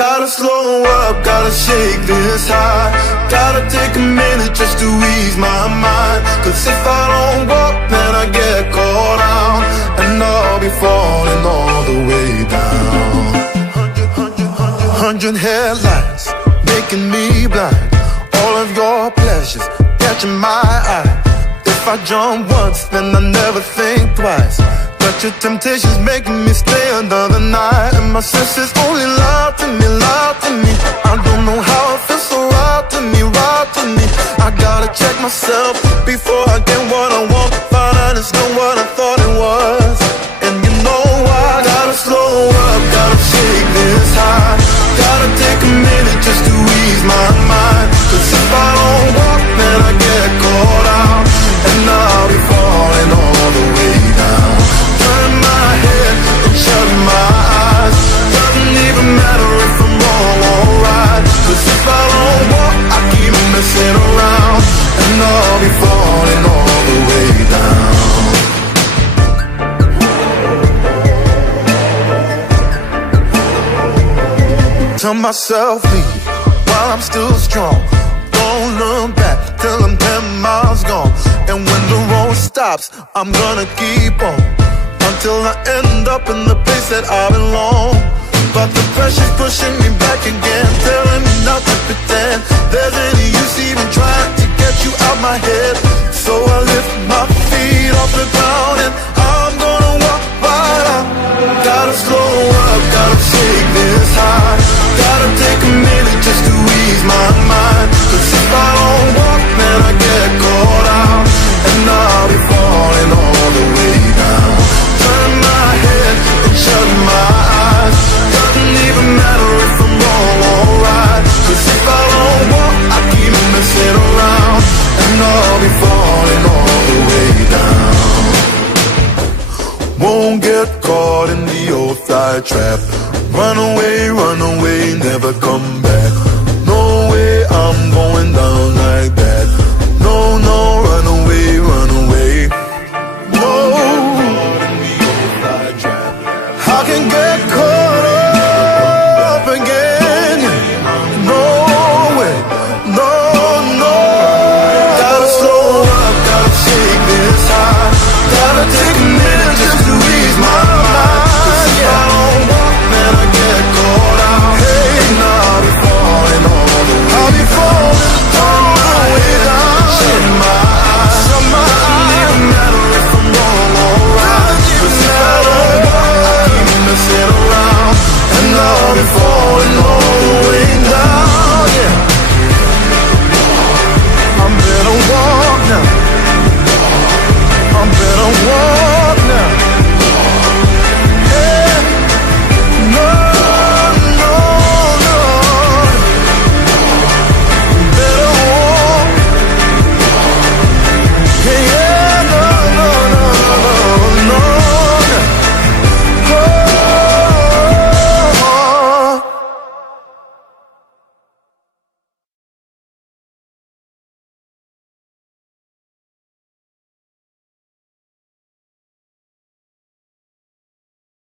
Gotta slow up, gotta shake this high. Gotta take a minute just to ease my mind. Cause if I don't walk, then I get caught out, and I'll be falling all the way down. 100 headlights making me blind. All of your pleasures catching my eye. If I jump once, then I never think twice. But your temptation's making me stay another night, and my senses only lie to me, lie to me. I don't know how it feels so right to me, right to me. I gotta check myself before I get what I want. Find out it's not what I thought it was. And you know why? Gotta slow up, gotta shake this high. Gotta take a minute just to ease my mind. Cause if I don't walk, then I get caught out, and I'll be falling all the way down. Turn my head and shut my eyes. Doesn't even matter if I'm wrong or right. Cause if I don't walk, I keep messing around, and I'll be falling all the way down. Tell myself leave while I'm still strong. Don't look back till I'm 10 miles gone. And when the road stops, I'm gonna keep on until I end up in the place that I belong. But the pressure's pushing me back again, telling me not to pretend there's any use even trying to get you out my head. So I lift my feet off the ground and I'm gonna walk right out. Gotta slow up, gotta shake this high. Gotta take a minute just to ease my mind. Cause if I don't walk, then I get caught out, and I'll be falling all the way down. Turn my head and shut my eyes. Doesn't even matter if I'm wrong or right. Cause if I don't walk, I keep messing around, and I'll be falling all the way down. Won't get caught in the old fly trap. Run away, never come back. No way I'm going down.